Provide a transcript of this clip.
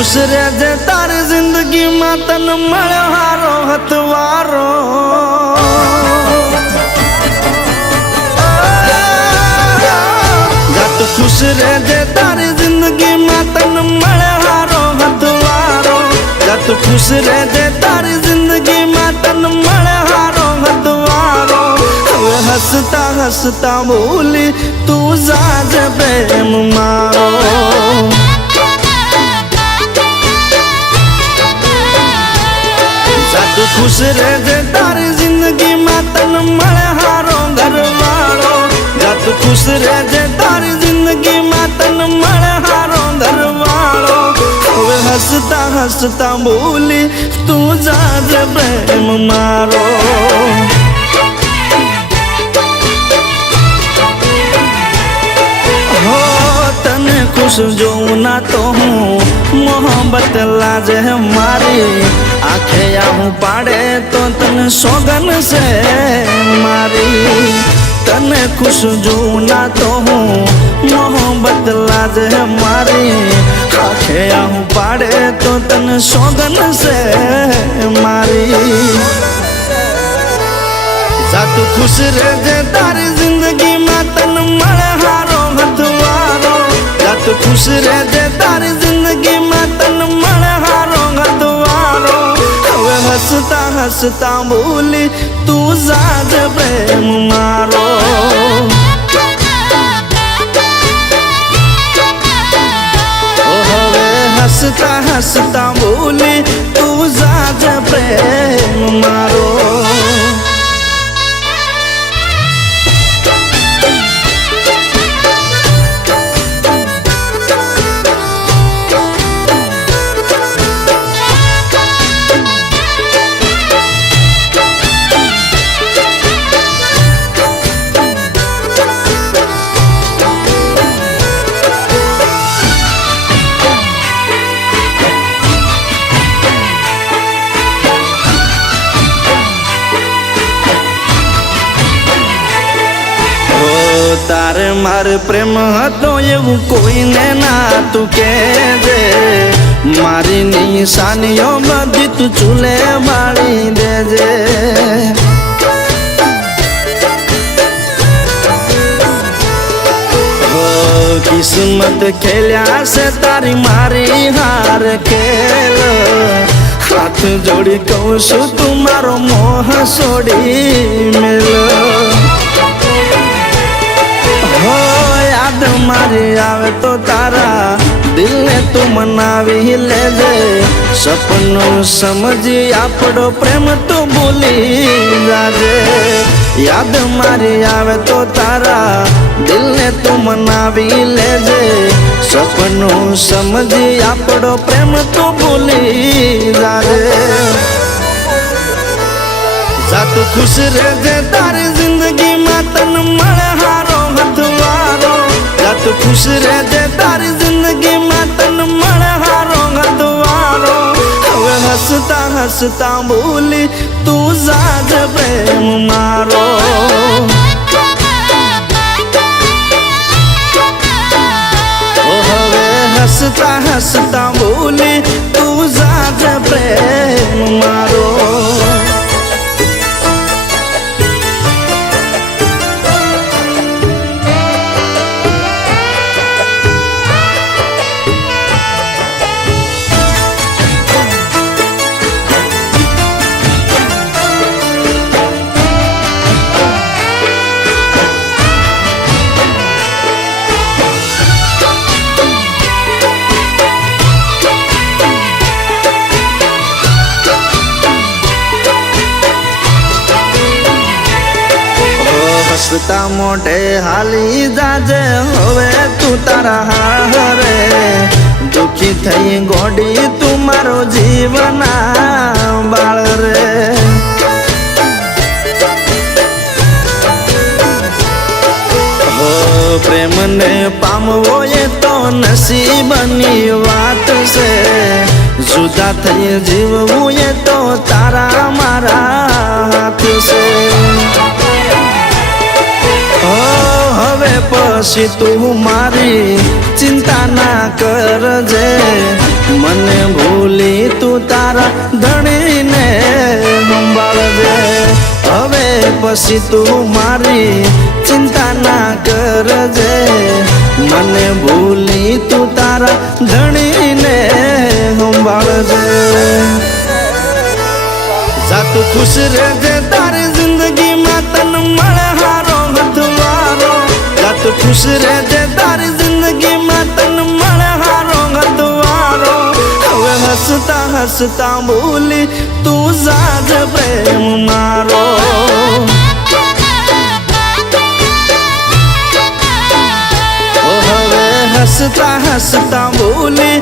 खुश रहे तारी जिंदगी में तन मळे हारो हथवारो। तू खुश रहे तारी जिंदगी में तन मळे हारो हथवारो। तू खुश रहे तारी जिंदगी में तन मळे हारो हथवारो। हंसता हंसता बोली तू जाज प्रेम मारो। तू खुश रहे तारी जिंदगी में तन मळे हारो घरवालो। तू खुश रहे तारी जिंदगी में तन मळे हारो घरवालो। हंसता हंसता बोली तू जाज प्रेम मारो। हो तने खुश जो ना तो हूँ मोहब्बत लाज है मारी। आखे आहूँ पाड़े तो तने सोगन से मारी। तने खुश जो ना तो हूँ मोहब्बत लाज है मारी। आखे आहूँ पाड़े तो तने सोगन से मारी। तू खुश रहे तारी जिंदगी में तन मळे हारो हथवारो। तू खुश रहे तारी जिंदगी में तन मळे हारो हथवारो। हंसता हंसता बोली तू जाज प्रेम मारो। हंसता हंसता बोली तू जाज प्रेम मारो। तारे मारे प्रेम हतो एवं कोई ने ना तू कहे। मारी निशानियों बदी तू चूल्हे बाड़ी दे। हो किस्मत खेलिया से तारी मारी हार खेल। हाथ जोड़ी कहूँ सु तुम्हारो मोह सोड़ी मिल। हो याद मारी आवे तो तारा दिल ने तू मनावी ले जे। सपनों समझी आपड़ो प्रेम तू भूली जाजे। याद मारी आवे तो तारा दिल ने तू मनावी ले जे। सपनों समझी आपड़ो प्रेम तू भूली जाजे। तू खुश रहे तारी जिंदगी में तन मळे हारो हथवारो। तू खुश रहे तारी जिंदगी में तन मळे हारो हथवारो। हंसता हंसता बोली तू जाज प्रेम मारो। हंसता हंसता बोली तू जाज प्रेम मारो। हंसता मोटे हाली जाजे होवे तू तारा हारे। दुखी थई गोडी तुम्हारो जीवना बाळ रे। हो प्रेम ने पामवो ये तो नसीबनी बात से। जुदा थई जीववू ये तो तारा मारा हाथ से। હવે પછી તું મારી ચિંતા ના કરજે, મને ભૂલી તું તારા ધણીને સંભાળજે. હવે પછી તું મારી ચિંતા ના કરજે, મને ભૂલી તું તારા ધણીને સંભાળજે. જાતું ખુશ રહેજે તારી જિંદગીમાં તન મળે હારો હથવારો. જાતું ખુશ રહેજે તારી જિંદગીમાં તન મળે હારો હથવારો. હવે હસતા હસતા બોલી તું જાજ પ્રેમ મારો. હવે હસતા હસતા બોલી